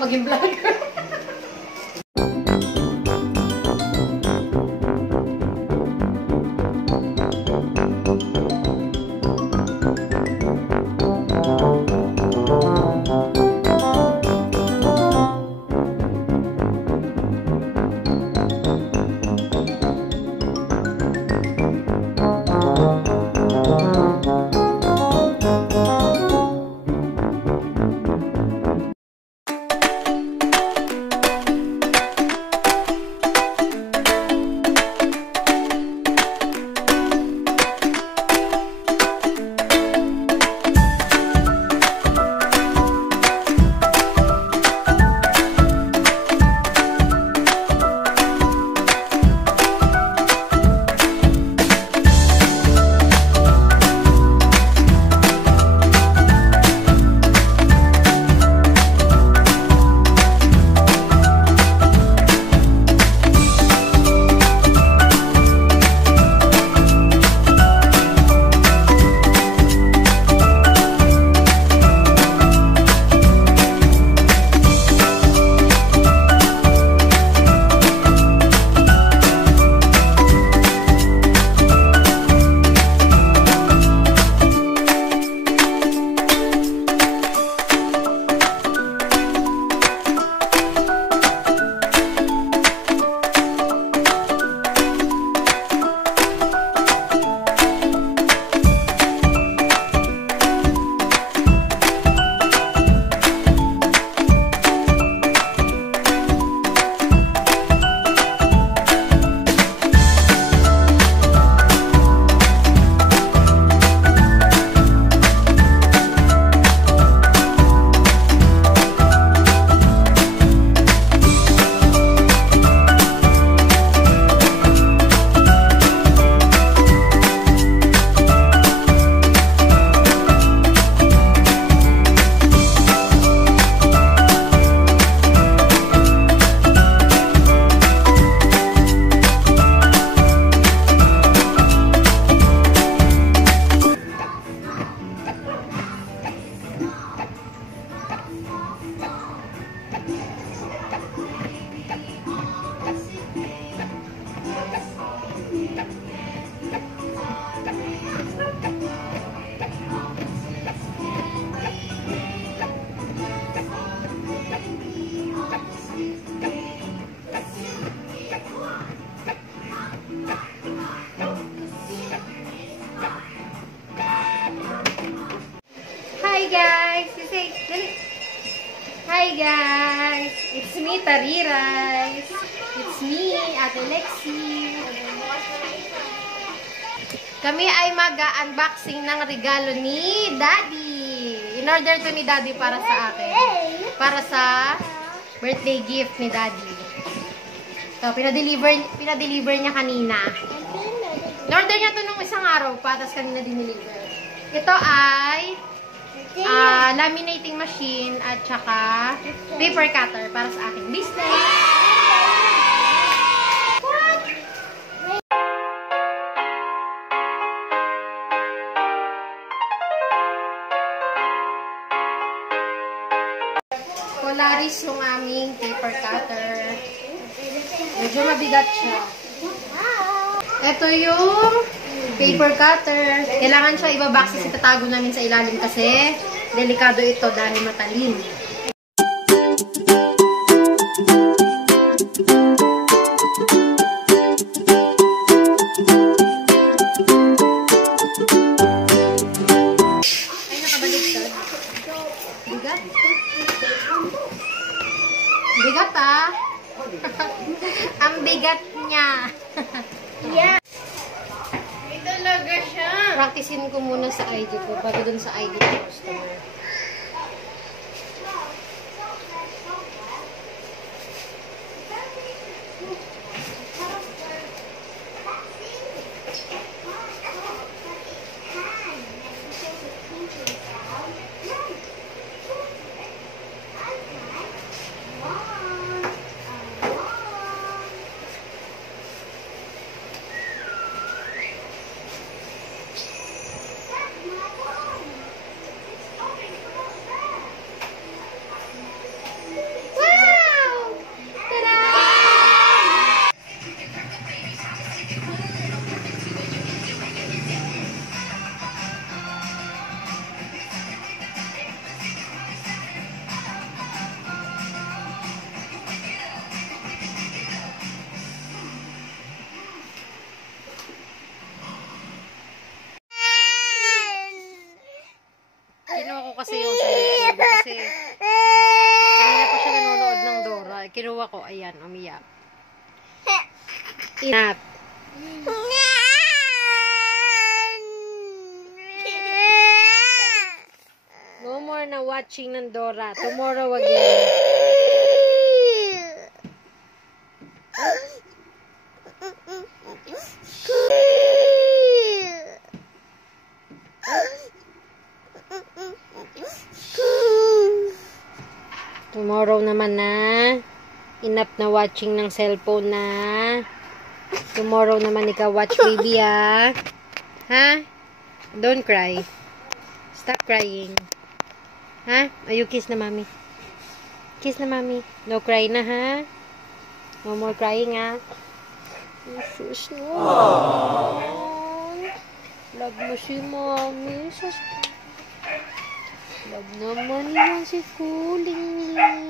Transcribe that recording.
kang maging vlogger. Hi guys! It's me, Tarirais. It's me, Ate Lexi. Kami ay mag-unboxing ng regalo ni Daddy. In-order to ni Daddy para sa akin. Para sa birthday gift ni Daddy. So, pinadeliver niya kanina. In-order niya to nung isang araw pa, tapos kanina dineliver. Ito ay laminating machine at saka paper cutter para sa aking business. Polaris yung aming paper cutter. Medyo mabigat siya. Ito yung paper cutter. Kailangan siya ibabox kasi tatago namin sa ilalim kasi delikado ito dahil matalim. Ay, nakabaliktad. Bigat. Bigat ah. Ang bigat niya. Yeah. Talaga siya. Practicein ko muna sa ID ko bago dun sa ID ng customer. kasi yung cellphone. Kasi, kanina pa siya nanonood ng Dora. Kinuha ko, ayan, umiyak. Inap. No more na watching ng Dora. Tomorrow again. Tomorrow naman na. Enough na watching ng cellphone na. Tomorrow naman ikaw watch baby ah. Ha? Don't cry. Stop crying. Ha? You kiss na mami. Kiss na mami. No cry na ha? No more crying ha? Sus no. Love mo si mami. Sus. Love naman yan si Kuling.